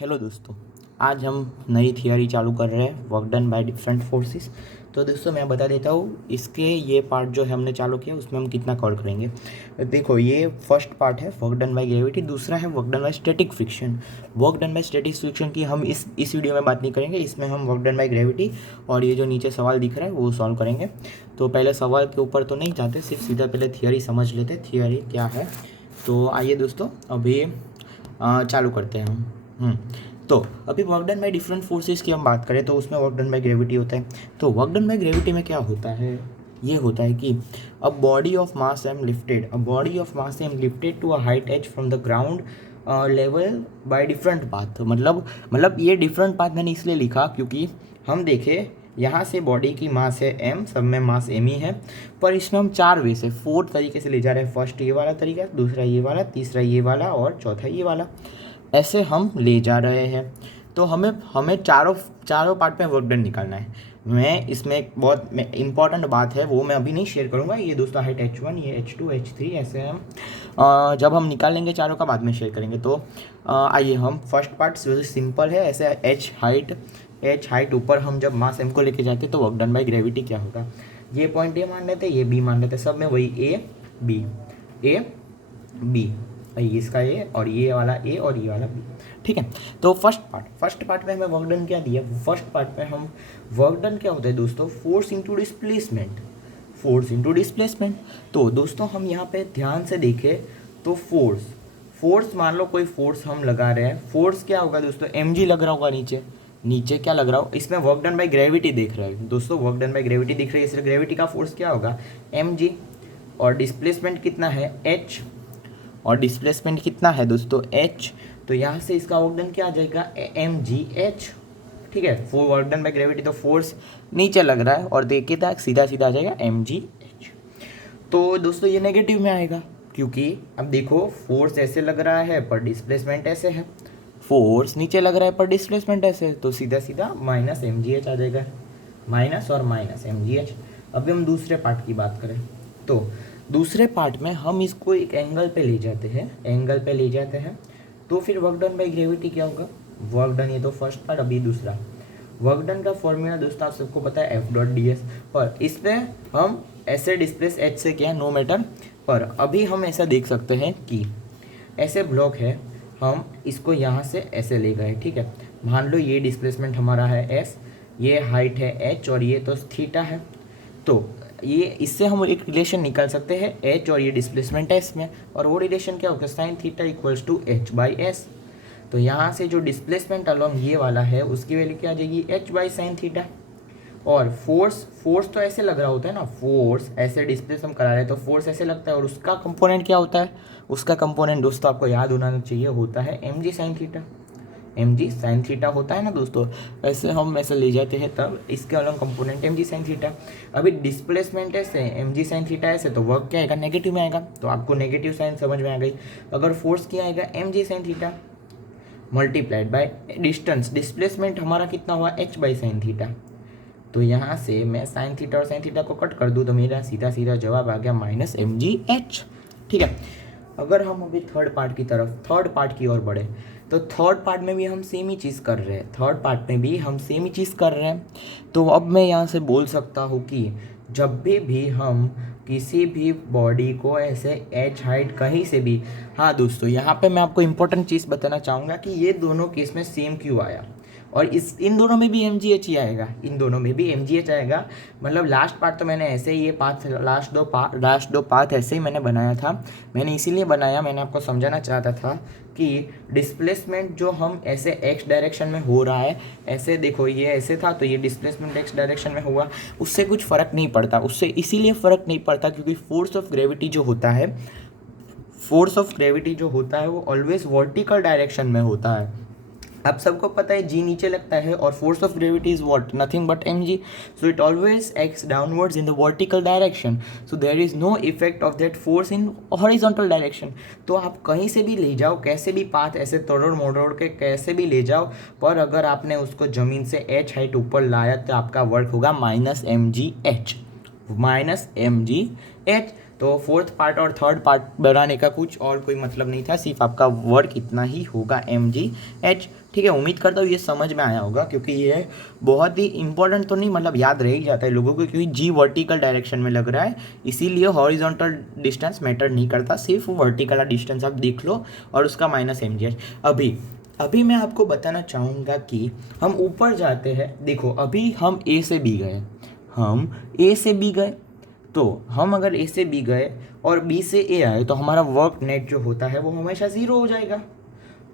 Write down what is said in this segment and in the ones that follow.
Hello दोस्तों, आज हम नई थियरी चालू कर रहे हैं work done by different forces. तो दोस्तों मैं बता देता हूँ इसके ये पार्ट जो है हमने चालू किया उसमें हम कितना कवर करेंगे। देखो, ये फर्स्ट पार्ट है वर्क डन बाय ग्रेविटी, दूसरा है work done bye static friction. Work done bye static friction की हम इस वीडियो में बात नहीं करेंगे, इसमें हम वर्क डन बाय ग्रेविटी और ये जो नीचे सवाल दिख रहा है वो सॉल्व करेंगे। तो पहले सवाल के ऊपर तो नहीं जाते, सिर्फ सीधा पहले थियरी समझ लेते, थियरी क्या है। तो आइए दोस्तों अभी चालू करते हैं हम। तो अभी work done by different forces की हम बात करें तो उसमें वर्क डन बाय ग्रेविटी होता है। तो वर्क डन बाय ग्रेविटी में क्या होता है, ये होता है कि a body of mass m lifted to a height h from the ground level by different path. मतलब ये डिफरेंट पाथ मैंने इसलिए लिखा क्योंकि हम देखें यहाँ से बॉडी की मास है m, सब में मास m ही है, पर इसमें हम चार वे से 4 तरीके से ले जा रहे हैं। फर्स्ट ये वाला तरीका, दूसरा ये वाला, तीसरा ये वाला और चौथा ये वाला, ऐसे हम ले जा रहे हैं। तो हमें चारों पार्ट में वर्क डन निकालना है। मैं इसमें एक बहुत इंपॉर्टेंट बात है वो मैं अभी नहीं शेयर करूँगा। ये दोस्तों हाइट H1, ये H2, H3 ऐसे हम जब हम निकालेंगे चारों का बाद में शेयर करेंगे। तो आइए हम फर्स्ट पार्ट सिंपल है, ऐसे एच हाइट ऊपर हम जब मास एम को लेके जाते हैं तो वर्क डन बाय ग्रेविटी क्या होगा। ये पॉइंट ए मान लेते, ये बी मान लेते, सब में वही ए बी, इसका ए और ये वाला ए और ये वाला बी। ठीक है। तो फर्स्ट पार्ट में हमें वर्क डन क्या दिया, फर्स्ट पार्ट में हम वर्क डन क्या होता है दोस्तों, फोर्स इनटू डिस्प्लेसमेंट। तो दोस्तों हम यहाँ पे ध्यान से देखें तो फोर्स मान लो कोई फोर्स हम लगा रहे हैं, फोर्स क्या होगा दोस्तों, mg लग रहा होगा नीचे क्या लग रहा हो, इसमें वर्क डन बाय ग्रेविटी देख रहे हैं दोस्तों, वर्क डन बाय ग्रेविटी दिख रही है, इसलिए ग्रेविटी का फोर्स क्या होगा mg, और डिस्प्लेसमेंट कितना है h, और डिस्प्लेसमेंट कितना है दोस्तों h। तो यहाँ से इसका वर्क डन क्या आ जाएगा mgh। ठीक है, वर्क डन बाय ग्रेविटी तो फोर्स नीचे लग रहा है और देखिए था सीधा सीधा आ जाएगा mgh। तो दोस्तों ये नेगेटिव में आएगा क्योंकि अब देखो फोर्स ऐसे लग रहा है पर डिस्प्लेसमेंट ऐसे है, फोर्स नीचे लग रहा है पर डिस्प्लेसमेंट ऐसे है, तो सीधा सीधा माइनस mgh आ जाएगा, माइनस और माइनस mgh। अभी हम दूसरे पार्ट की बात करें तो दूसरे पार्ट में हम इसको एक एंगल पे ले जाते हैं, तो फिर वर्क डन बाय ग्रेविटी क्या होगा, वर्क डन, ये तो फर्स्ट पार्ट, अभी दूसरा। वर्क डन का फॉर्मूला दोस्तों आप सबको पता है F.ds, पर इसमें हम ऐसे डिस्प्लेस h से क्या नो मैटर, पर अभी हम ऐसा देख सकते हैं कि ऐसे ब्लॉक है, हम इसको यहाँ से ऐसे ले गए। ठीक है, मान लो ये डिस्प्लेसमेंट हमारा है s, ये हाइट है h और ये तो थीटा है। तो ये इससे हम एक रिलेशन निकाल सकते हैं h और ये डिस्प्लेसमेंट s में, और वो रिलेशन क्या होगा, sine theta equals to h by s. तो यहाँ से जो डिस्प्लेसमेंट अलॉन्ग ये वाला है उसकी वैल्यू क्या आ जाएगी h बाई साइन थीटा। और फोर्स तो ऐसे लग रहा होता है ना, फोर्स ऐसे डिस्प्लेस हम करा रहे हैं तो फोर्स ऐसे लगता है, और उसका कंपोनेंट क्या होता है, उसका कंपोनेंट दोस्तों आपको याद होना चाहिए, होता है mg sine theta. mg sine theta होता है ना दोस्तों, ऐसे हम ऐसे ले जाते हैं तब इसके अलग कंपोनेंट mg साइन थीटा। अभी डिस्प्लेसमेंट ऐसे mg साइन थीटा ऐसे, तो वर्क क्या आएगा, नेगेटिव में आएगा, तो आपको नेगेटिव साइन समझ में आ गई। अगर फोर्स क्या आएगा mg sine theta multiplied by distance, displacement हमारा कितना हुआ h बाई साइन थीटा। तो यहाँ से मैं साइन थीटा और साइन थीटा को कट कर दूँ तो मेरा सीधा सीधा जवाब आ गया माइनस mgh। ठीक है, अगर हम अभी थर्ड पार्ट की ओर बढ़े तो थर्ड पार्ट में भी हम सेम ही चीज़ कर रहे हैं। तो अब मैं यहाँ से बोल सकता हूँ कि जब भी हम किसी भी बॉडी को ऐसे एच हाइट कहीं से भी, हाँ दोस्तों यहाँ पे मैं आपको इम्पोर्टेंट चीज़ बताना चाहूँगा कि ये दोनों केस में सेम क्यों आया, और इन दोनों में भी mgh ही आएगा, मतलब लास्ट पार्ट तो मैंने ऐसे ही, ये पाथ लास्ट दो पाथ ऐसे ही मैंने बनाया था, मैंने इसीलिए बनाया, मैंने आपको समझाना चाहता था कि डिस्प्लेसमेंट जो हम ऐसे x डायरेक्शन में हो रहा है, ऐसे देखो ये ऐसे था तो ये डिस्प्लेसमेंट x डायरेक्शन में हुआ, उससे कुछ फ़र्क नहीं पड़ता, उससे इसीलिए फ़र्क नहीं पड़ता क्योंकि फोर्स ऑफ ग्रेविटी जो होता है वो ऑलवेज वर्टिकल डायरेक्शन में होता है। आप सबको पता है जी नीचे लगता है और force of gravity is what, nothing but mg, so it always acts downwards in the vertical direction, so there is no effect of that force in horizontal direction. तो आप कहीं से भी ले जाओ, कैसे भी पाथ ऐसे तोड़ मोड़ के कैसे भी ले जाओ, पर अगर आपने उसको ज़मीन से h हाइट ऊपर लाया तो आपका वर्क होगा माइनस mgh। तो फोर्थ पार्ट और थर्ड पार्ट बनाने का कुछ और कोई मतलब नहीं था, सिर्फ आपका वर्क इतना ही होगा mgh। ठीक है, उम्मीद करता हूँ ये समझ में आया होगा, क्योंकि ये बहुत ही इंपॉर्टेंट तो नहीं, मतलब याद रह ही जाता है लोगों को, क्योंकि जी वर्टिकल डायरेक्शन में लग रहा है, इसीलिए हॉरिजॉन्टल डिस्टेंस मैटर नहीं करता, सिर्फ वर्टिकल डिस्टेंस आप देख लो और उसका माइनस mgh। अभी मैं आपको बताना चाहूँगा कि हम ऊपर जाते हैं। देखो अभी हम ए से बी गए, तो हम अगर ए से बी गए और बी से ए आए तो हमारा वर्क नेट जो होता है वो हमेशा ज़ीरो हो जाएगा।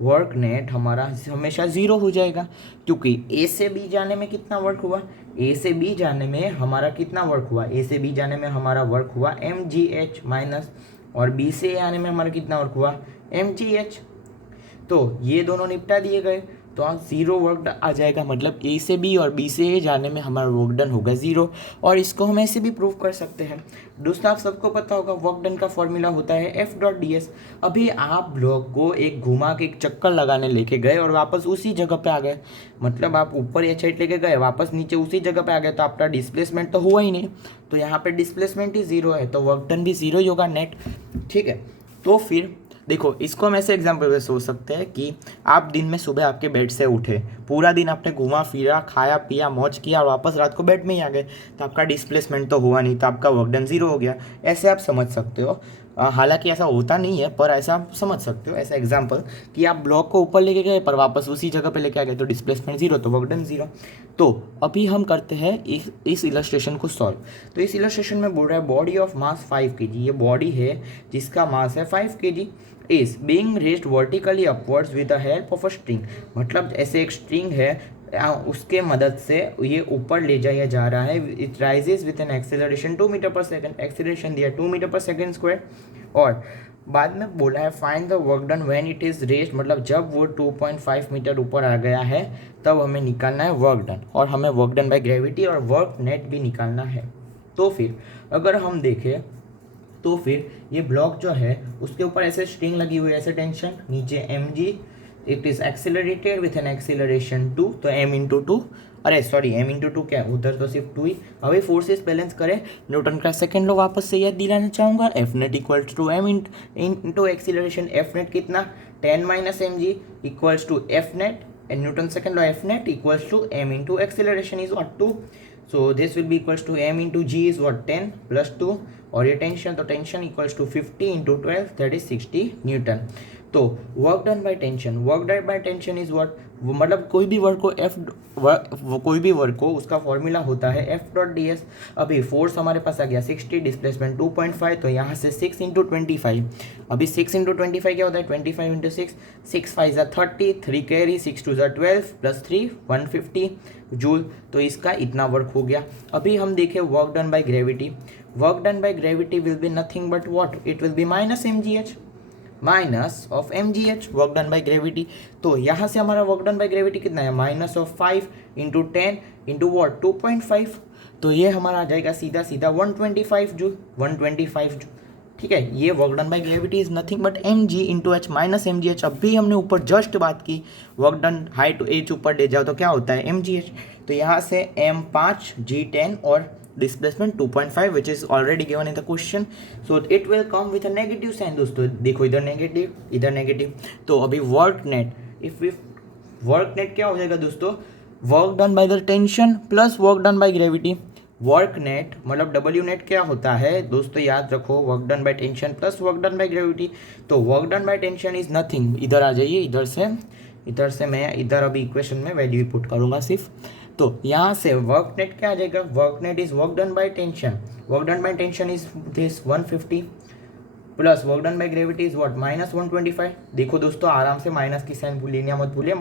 वर्क नेट हमारा हमेशा ज़ीरो हो जाएगा, क्योंकि ए से बी जाने में कितना वर्क हुआ, ए से बी जाने में हमारा कितना वर्क हुआ, ए से बी जाने में हमारा वर्क हुआ mgh माइनस, और बी से ए आने में हमारा कितना वर्क हुआ mgh। तो ये दोनों निपटा दिए गए, तो आज ज़ीरो वर्क आ जाएगा, मतलब ए से बी और बी से ए जाने में हमारा वर्क डन होगा ज़ीरो। और इसको हम ऐसे भी प्रूव कर सकते हैं दोस्तों, आप सबको पता होगा वर्क डन का फॉर्मूला होता है F.ds। अभी आप ब्लॉक को एक घुमा के एक चक्कर लगाने लेके गए और वापस उसी जगह पे आ गए, मतलब आप ऊपर या साइड लेके गए वापस नीचे उसी जगह पे आ गए, तो आपका डिस्प्लेसमेंट तो हुआ ही नहीं, तो यहाँ पे डिस्प्लेसमेंट ही ज़ीरो है, तो वर्क डन भी ज़ीरो ही होगा नेट। ठीक है, तो फिर देखो इसको हम ऐसे एग्जाम्पल में सोच सकते हैं कि आप दिन में सुबह आपके बेड से उठे, पूरा दिन आपने घूमा फिरा, खाया पिया, मौज किया और वापस रात को बेड में ही आ गए, तो आपका डिस्प्लेसमेंट तो हुआ नहीं, तो आपका वर्क डन ज़ीरो हो गया। ऐसे आप समझ सकते हो, हालांकि ऐसा होता नहीं है पर ऐसा आप समझ सकते हो, ऐसा एग्जाम्पल कि आप ब्लॉक को ऊपर लेके गए पर वापस उसी जगह पे लेके आ गए, तो डिस्प्लेसमेंट ज़ीरो, तो वर्क डन ज़ीरो। तो अभी हम करते हैं इस इलस्ट्रेशन को सॉल्व। तो इस इलस्ट्रेशन में बोल रहा है बॉडी ऑफ मास 5 kg, ये बॉडी है जिसका मास है 5 kg, is being raised vertically upwards with the help of a string. मतलब ऐसे एक स्ट्रिंग है, उसके मदद से ये ऊपर ले जाया जा रहा है। It rises with an acceleration 2 metre per second, acceleration दिया 2 मीटर पर सेकंड स्क्वायर। और बाद में बोला है find the work done when it is raised, मतलब जब वो 2.5 मीटर ऊपर आ गया है तब हमें निकालना है वर्क डन, और हमें वर्क डन बाय ग्रेविटी और वर्क नेट भी निकालना है। तो फिर अगर हम देखें तो फिर ये ब्लॉक जो है उसके ऊपर ऐसे स्ट्रिंग लगी हुई है, ऐसे टेंशन, नीचे mg, it is accelerated with an acceleration 2, तो m इंटू टू, अरे सॉरी m इंटू टू क्या, उधर तो सिर्फ 2 ही। अभी फोर्सेस बैलेंस करें, न्यूटन का सेकंड लॉ वापस से याद दिलाना चाहूँगा, F net equals to m into acceleration, F net कितना 10 minus mg equals to F net, and Newton second law F net equals to m into acceleration is what 2, so this will be equals to m into g is what 10 plus 2, और ये tension, तो tension equals to 50 into 12 that is 60 newton. तो work done by tension, work done by tension is what, मतलब कोई भी work को उसका formula होता है F.ds। अभी फोर्स हमारे पास आ गया 60, डिस्प्लेसमेंट 2.5, तो यहाँ से 6 इंटू 25, अभी 6 इंटू 25 क्या होता है 25 इंटू 6, 6 5 30, 3 कैरी, 6 2 12 प्लस 3 150 जूल, तो इसका इतना वर्क हो गया। अभी हम देखें work done by gravity, work done by gravity will be nothing but what, it will B minus mgh, minus of mgh work done by gravity. तो यहाँ से हमारा वर्क डन बाय ग्रेविटी कितना है, minus of 5 into 10 into what 2.5, तो ये हमारा आ जाएगा सीधा सीधा 125 जूल, 125 जूल। ठीक है, ये work done by gravity is nothing but mg into H minus mgh। अभी हमने ऊपर जस्ट बात की वर्क डन हाइट एच ऊपर ले जाओ तो क्या होता है mgh, तो यहाँ से m5 g10 और displacement 2.5 which is already given in the question, so it will come with a negative sign. दोस्तों देखो इधर नेगेटिव इधर नेगेटिव, तो अभी work net, if work net क्या हो जाएगा दोस्तों, work done by the tension plus work done by gravity. Work net मतलब डब्ल्यू नेट क्या होता है दोस्तों, याद रखो, work done by tension plus work done by gravity. तो work done by tension is nothing, इधर आ जाइए, इधर से मैं इधर अभी इक्वेशन में वैल्यू पुट करूंगा सिर्फ, तो यहाँ से वर्क नेट क्या आ जाएगा, work net is work done by tension, work done by tension is this 150 plus work done by gravity is what minus 125। देखो दोस्तों आराम से माइनस की साइन भूलिए मत भूलिए,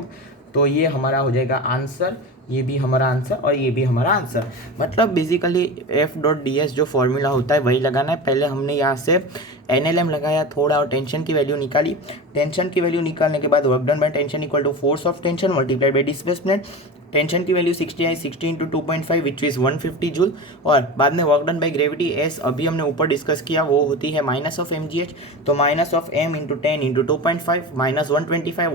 तो ये हमारा हो जाएगा आंसर, ये भी हमारा आंसर और ये भी हमारा आंसर। मतलब बेसिकली F.ds जो फॉर्मूला होता है वही लगाना है। पहले हमने यहाँ से NLM लगाया थोड़ा और टेंशन की वैल्यू निकाली, टेंशन की वैल्यू निकालने के बाद work done by tension equal to force of tension multiplied by displacement, tension की वैल्यू 60 आई, 60 इंटू 2.5 विच इज़ 150 जूल, और बाद में work done by gravity as अभी हमने ऊपर डिस्कस किया वो होती है माइनस ऑफ mgh, तो minus of m into 10 into 2.5 minus 125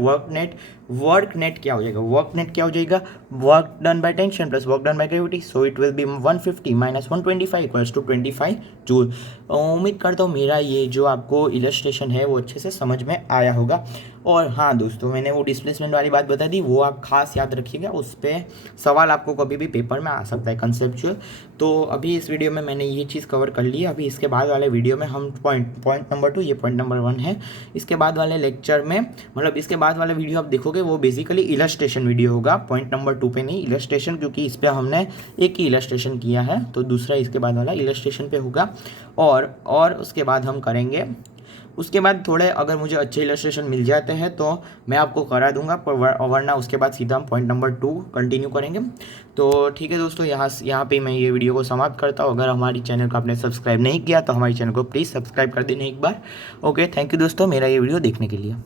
work net क्या हो जाएगा, वर्क नेट क्या हो जाएगा, work work done by tension plus work done by gravity, so it will be 150 minus 125 equals to 25 joule. उम्मीद करता हूँ मेरा ये जो आपको इलस्ट्रेशन है वो अच्छे से समझ में आया होगा। और हाँ दोस्तों, मैंने वो डिस्प्लेसमेंट वाली बात बता दी, वो आप खास याद रखिएगा, उस पर सवाल आपको कभी भी पेपर में आ सकता है कंसेप्चुअल। तो अभी इस वीडियो में मैंने ये चीज़ कवर कर ली है। अभी इसके बाद वाले वीडियो में हम पॉइंट नंबर 2, ये पॉइंट नंबर 1 है, इसके बाद वाले लेक्चर में, मतलब इसके बाद वाला वीडियो आप देखोगे वो बेसिकली इलस्ट्रेशन वीडियो होगा, पॉइंट नंबर 2 पे नहीं, इलस्ट्रेशन, क्योंकि इस पर हमने एक ही इलस्ट्रेशन किया है, तो दूसरा इसके बाद वाला इलस्ट्रेशन पे होगा। और उसके बाद हम करेंगे, उसके बाद थोड़े अगर मुझे अच्छे इलस्ट्रेशन मिल जाते हैं तो मैं आपको करा दूंगा, पर वरना उसके बाद सीधा हम पॉइंट नंबर 2 कंटिन्यू करेंगे। तो ठीक है दोस्तों, यहाँ पे मैं ये वीडियो को समाप्त करता हूँ। अगर हमारी चैनल को आपने सब्सक्राइब नहीं किया तो हमारी चैनल को प्लीज़ सब्सक्राइब कर देना एक बार। ओके, थैंक यू दोस्तों मेरा ये वीडियो देखने के लिए।